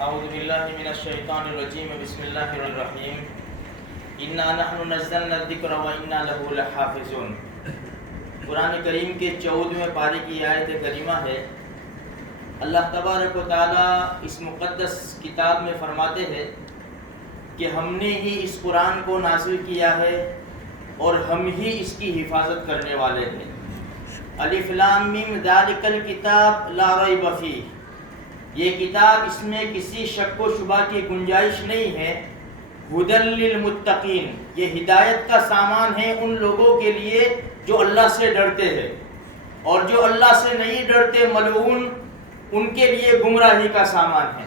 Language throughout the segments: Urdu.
اعوذ باللہ من الشیطان الرجیم بسم اللہ الرحیم انا نحن نزلنا الذکر وانا له لحافظون۔ قرآن کریم کے 14ویں پارے کی آیت کریمہ ہے۔ اللہ تبارک و تعالیٰ اس مقدس کتاب میں فرماتے ہیں کہ ہم نے ہی اس قرآن کو نازل کیا ہے اور ہم ہی اس کی حفاظت کرنے والے ہیں۔ الف لام میم ذالک الکتاب لا ریب فیہ، یہ کتاب اس میں کسی شک و شبہ کی گنجائش نہیں ہے۔ ھدی للمتقین، یہ ہدایت کا سامان ہے ان لوگوں کے لیے جو اللہ سے ڈرتے ہیں، اور جو اللہ سے نہیں ڈرتے ملعون، ان کے لیے گمراہی کا سامان ہے۔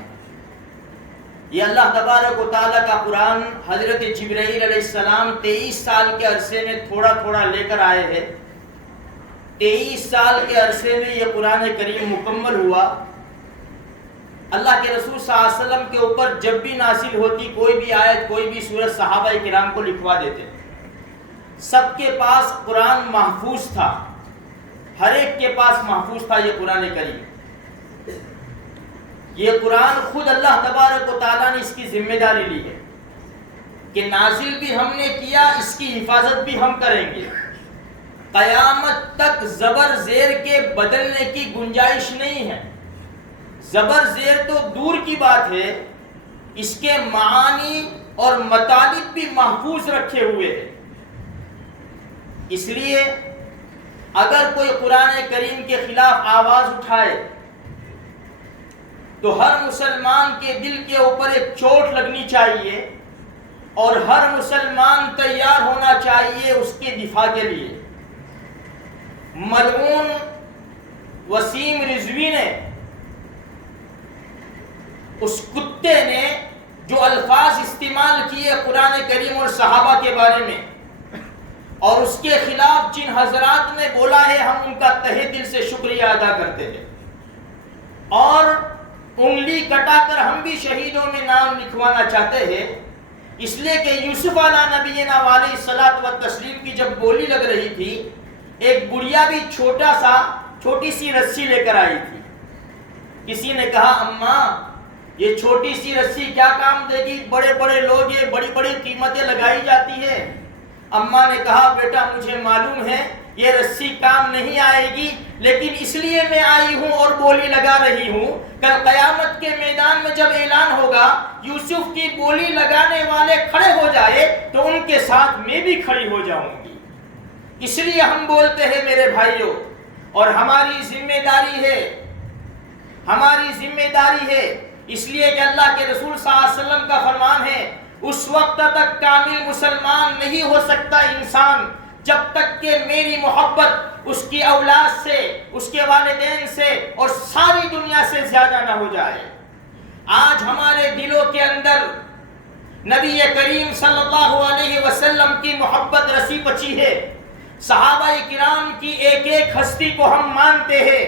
یہ اللہ تبارک و تعالیٰ کا قرآن حضرت جبرائیل علیہ السلام 23 سال کے عرصے میں تھوڑا تھوڑا لے کر آئے ہیں۔ 23 سال کے عرصے میں یہ قرآن کریم مکمل ہوا۔ اللہ کے رسول صلی اللہ علیہ وسلم کے اوپر جب بھی نازل ہوتی کوئی بھی آیت، کوئی بھی سورت، صحابہ کرام کو لکھوا دیتے۔ سب کے پاس قرآن محفوظ تھا، ہر ایک کے پاس محفوظ تھا یہ قرآن کریم۔ یہ قرآن خود اللہ تبارک و تعالیٰ نے اس کی ذمہ داری لی ہے کہ نازل بھی ہم نے کیا، اس کی حفاظت بھی ہم کریں گے۔ قیامت تک زبر زیر کے بدلنے کی گنجائش نہیں ہے۔ زبر زیر تو دور کی بات ہے، اس کے معانی اور مطالب بھی محفوظ رکھے ہوئے ہیں۔ اس لیے اگر کوئی قرآن کریم کے خلاف آواز اٹھائے تو ہر مسلمان کے دل کے اوپر ایک چوٹ لگنی چاہیے، اور ہر مسلمان تیار ہونا چاہیے اس کے دفاع کے لیے۔ ملعون وسیم رضوی نے، اس کتے نے جو الفاظ استعمال کیے قرآن کریم اور صحابہ کے بارے میں، اور اس کے خلاف جن حضرات نے بولا ہے، ہم ان کا تہہ دل سے شکریہ ادا کرتے ہیں، اور انگلی کٹا کر ہم بھی شہیدوں میں نام لکھوانا چاہتے ہیں۔ اس لیے کہ یوسف علیہ نبینا علیہ الصلوۃ والتسلیم کی جب بولی لگ رہی تھی، ایک بڑھیا بھی چھوٹی سی رسی لے کر آئی تھی۔ کسی نے کہا اماں یہ چھوٹی سی رسی کیا کام دے گی، بڑے بڑے لوگ یہ بڑی بڑی قیمتیں لگائی جاتی ہے۔ اماں نے کہا بیٹا مجھے معلوم ہے یہ رسی کام نہیں آئے گی، لیکن اس لیے میں آئی ہوں اور بولی لگا رہی ہوں، کل قیامت کے میدان میں جب اعلان ہوگا یوسف کی بولی لگانے والے کھڑے ہو جائے تو ان کے ساتھ میں بھی کھڑی ہو جاؤں گی۔ اس لیے ہم بولتے ہیں میرے بھائیوں، اور ہماری ذمہ داری ہے، اس لیے کہ اللہ کے رسول صلی اللہ علیہ وسلم کا فرمان ہے، اس وقت تک کامل مسلمان نہیں ہو سکتا انسان جب تک کہ میری محبت اس کی اولاد سے، اس کے والدین سے اور ساری دنیا سے زیادہ نہ ہو جائے۔ آج ہمارے دلوں کے اندر نبی کریم صلی اللہ علیہ وسلم کی محبت رسی پچی ہے۔ صحابہ کرام کی ایک ایک ہستی کو ہم مانتے ہیں،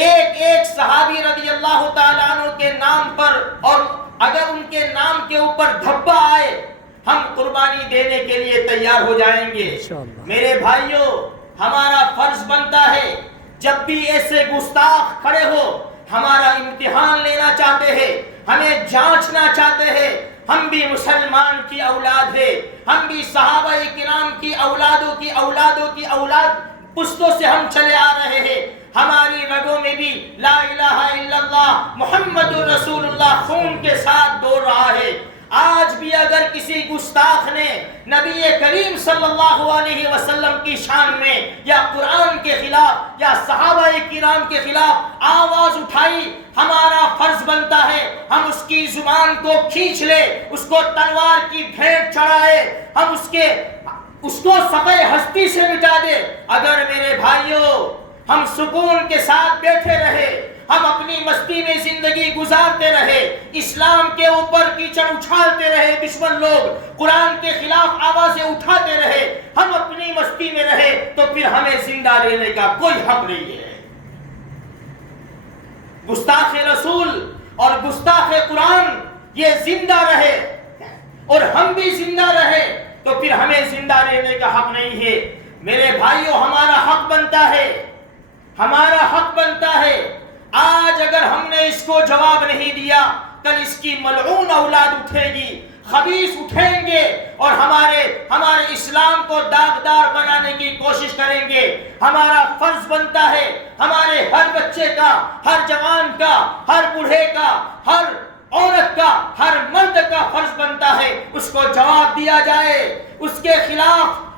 ایک ایک صحابی رضی اللہ تعالیٰ عنہ کے نام پر، اور اگر ان کے نام کے اوپر دھبا آئے ہم قربانی دینے کے لیے تیار ہو جائیں گے۔ میرے بھائیوں، ہمارا فرض بنتا ہے جب بھی ایسے گستاخ کھڑے ہو، ہمارا امتحان لینا چاہتے ہیں، ہمیں جانچنا چاہتے ہیں، ہم بھی مسلمان کی اولاد ہے، ہم بھی صحابہ کرام کی اولادوں کی اولاد پشتوں سے ہم چلے آ رہے ہیں، ہماری رگوں میں بھی لا الہ الا اللہ محمد رسول اللہ خون کے ساتھ دوڑ رہا ہے۔ آج بھی اگر کسی گستاخ نے نبی کریم صلی اللہ علیہ وسلم کی شان میں یا قرآن کے خلاف یا صحابہ کرام کے خلاف آواز اٹھائی، ہمارا فرض بنتا ہے ہم اس کی زبان کو کھینچ لے، اس کو تلوار کی بھینٹ چڑھائے، ہم اس کو صفحہ ہستی سے مٹا دے۔ اگر میرے بھائیوں ہم سکون کے ساتھ بیٹھے رہے، ہم اپنی مستی میں زندگی گزارتے رہے، اسلام کے اوپر کیچڑ اچھالتے رہے، دشمن لوگ قرآن کے خلاف آوازیں اٹھاتے رہے، ہم اپنی مستی میں رہے، تو پھر ہمیں زندہ رہنے کا کوئی حق نہیں ہے۔ گستاخ رسول اور گستاخ قرآن یہ زندہ رہے اور ہم بھی زندہ رہے تو پھر ہمیں زندہ رہنے کا حق نہیں ہے۔ میرے بھائیوں، ہمارا حق بنتا ہے آج اگر ہم نے اس کو جواب نہیں دیا، کل اس کی ملعون اولاد اٹھے گی، خبیث اٹھیں گے اور ہمارے اسلام کو داغدار بنانے کی کوشش کریں گے۔ ہمارا فرض بنتا ہے، ہمارے ہر بچے کا، ہر جوان کا، ہر بوڑھے کا، ہر عورت کا، ہر مرد کا فرض بنتا ہے اس کو جواب دیا جائے، اس کے خلاف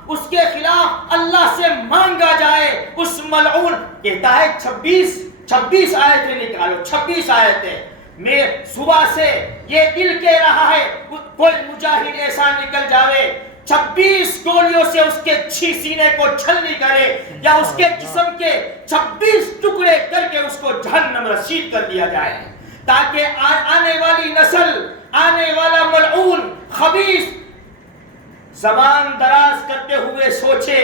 اللہ سے مانگا جائے۔ اس ملعون کہتا ہے 26 آیتیں نکالو، 26 آیتیں۔ میں صبح سے یہ دل کہہ رہا ہے کوئی مجاہد ایسا نکل جاوے 26 گولیوں سے اس کے سینے کو چھلنی کرے، یا اس کے جسم کے 26 ٹکڑے کر کے اس کو جہنم رسید کر دیا جائے، تاکہ آنے والی نسل، آنے والا ملعون خبیث زبان دراز کرتے ہوئے سوچے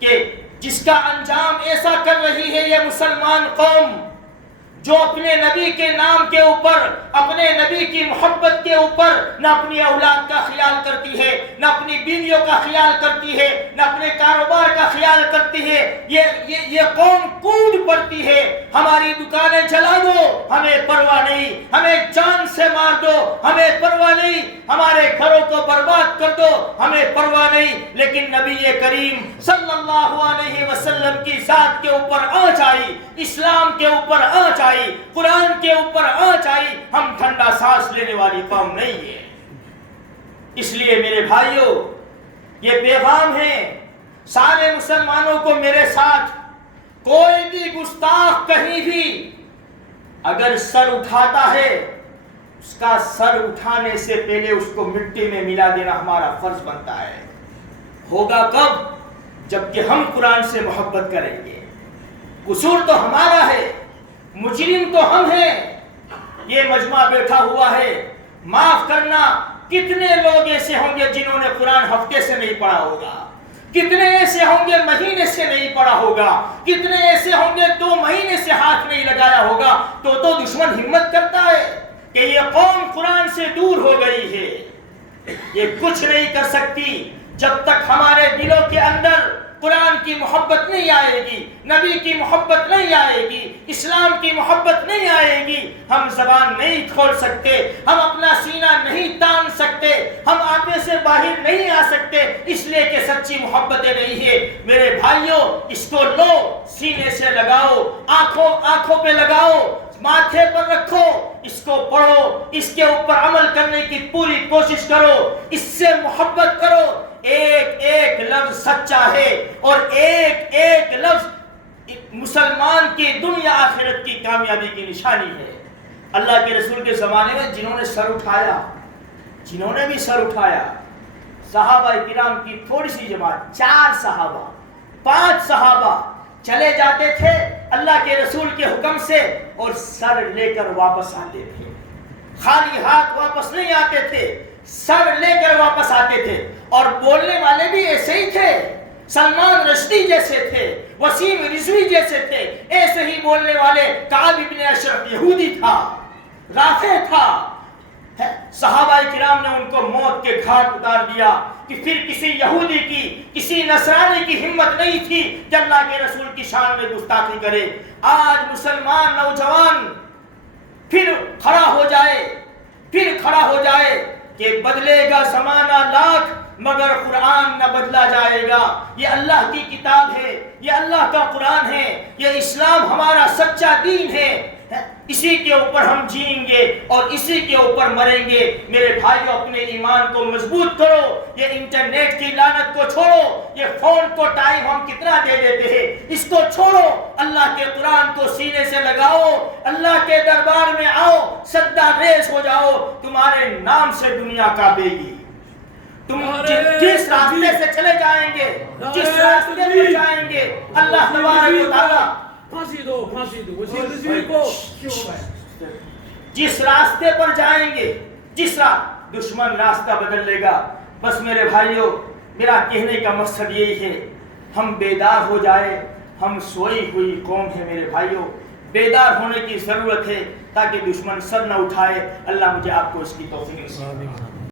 کہ جس کا انجام ایسا کر رہی ہے یہ مسلمان قوم، جو اپنے نبی کے نام کے اوپر، اپنے نبی کی محبت کے اوپر نہ اپنی اولاد کا خیال کرتی ہے، نہ اپنی بیویوں کا خیال کرتی ہے، نہ اپنے کاروبار کا خیال کرتی ہے، یہ قوم کود پڑتی ہے۔ ہماری دکانیں جلا دو، ہمیں پرواہ نہیں، ہمیں جان سے مار دو، ہمیں پرواہ نہیں، ہمارے گھروں کو برباد کر دو، ہمیں پرواہ نہیں۔ لیکن نبی کریم صلی اللہ علیہ وسلم کی ذات کے اوپر آنچ آئی، اسلام کے اوپر آنچ آئی، قرآن کے اوپر آنچ آئی، ہم ٹھنڈا سانس لینے والی قوم نہیں ہے۔ اس لیے میرے بھائیوں، یہ پیغام ہے سارے مسلمانوں کو میرے ساتھ، کوئی بھی گستاخ کہیں بھی اگر سر اٹھاتا ہے، اس کا سر اٹھانے سے پہلے اس کو مٹی میں ملا دینا ہمارا فرض بنتا ہے۔ ہوگا کب؟ جبکہ ہم قرآن سے محبت کریں گے۔ قصور تو ہمارا ہے، مجرم تو ہم ہیں۔ یہ مجمع بیٹھا ہوا ہے، معاف کرنا، کتنے لوگ ایسے ہوں گے جنہوں نے قرآن ہفتے سے نہیں پڑھا ہوگا، کتنے ایسے ہوں گے مہینے سے نہیں پڑھا ہوگا، کتنے ایسے ہوں گے 2 مہینے سے ہاتھ نہیں لگایا ہوگا۔ تو دشمن ہمت کرتا ہے کہ یہ قوم قرآن سے دور ہو گئی ہے۔ یہ کچھ نہیں کر سکتی جب تک ہمارے دلوں کے اندر قرآن کی محبت نہیں آئے گی، نبی کی محبت نہیں آئے گی، اسلام کی محبت نہیں آئے گی، ہم زبان نہیں کھول سکتے، ہم اپنا سینہ نہیں تان سکتے، ہم آپے سے باہر نہیں آ سکتے، اس لیے کہ سچی محبتیں نہیں ہے۔ میرے بھائیوں، اس کو لو، سینے سے لگاؤ، آنکھوں پہ لگاؤ، ماتھے پر رکھو، اس کو پڑھو، اس کے اوپر عمل کرنے کی پوری کوشش کرو، اس سے محبت کرو۔ ایک لفظ سچا ہے اور ایک لفظ مسلمان کی دنیا آخرت کی کامیابی کی نشانی ہے۔ اللہ کے رسول کے زمانے میں جنہوں نے بھی سر اٹھایا، صحابہ کرام کی تھوڑی سی جماعت، 4 صحابہ، 5 صحابہ چلے جاتے تھے اللہ کے رسول کے حکم سے اور سر لے کر واپس آتے تھے، خالی ہاتھ واپس نہیں آتے تھے، سر لے کر واپس آتے تھے۔ اور بولنے والے بھی ایسے ہی تھے، سلمان رشدی جیسے تھے، وسیم رضوی جیسے تھے، ایسے ہی بولنے والے۔ کعب ابن اشرف یہودی تھا، رافع تھا، صحابہ کرام نے ان کو موت کے گھاٹ اتار دیا کہ پھر کسی یہودی کی، کسی نصرانی کی ہمت نہیں تھی کہ اللہ کے رسول کی شان میں گستاخی کرے۔ آج مسلمان نوجوان پھر کھڑا ہو جائے کہ بدلے گا زمانہ لاکھ مگر قرآن نہ بدلا جائے گا۔ یہ اللہ کی کتاب ہے، یہ اللہ کا قرآن ہے، یہ اسلام ہمارا سچا دین ہے، اسی کے اوپر ہم جئیں گے اور اسی کے اوپر مریں گے۔ میرے بھائیوں، اپنے ایمان کو مضبوط کرو، یہ انٹرنیٹ کی لعنت کو چھوڑو، یہ فون کو ٹائم ہم کتنا دے دیتے ہیں، اس کو چھوڑو، اللہ کے قرآن کو سینے سے لگاؤ، اللہ کے دربار میں آؤ، سجدہ ریز ہو جاؤ، تمہارے نام سے دنیا کانپے گی۔ تم جس راستے سے چلے جائیں گے، جس راستے پہ جائیں گے، اللہ تبارک و تعالیٰ جس راستے پر جائیں گے، دشمن راستہ بدل لے گا۔ بس میرے بھائیوں، میرا کہنے کا مقصد یہی ہے، ہم بیدار ہو جائے، ہم سوئی ہوئی قوم ہے میرے بھائیوں، بیدار ہونے کی ضرورت ہے تاکہ دشمن سر نہ اٹھائے۔ اللہ مجھے آپ کو اس کی توفیق نصیب فرمائے۔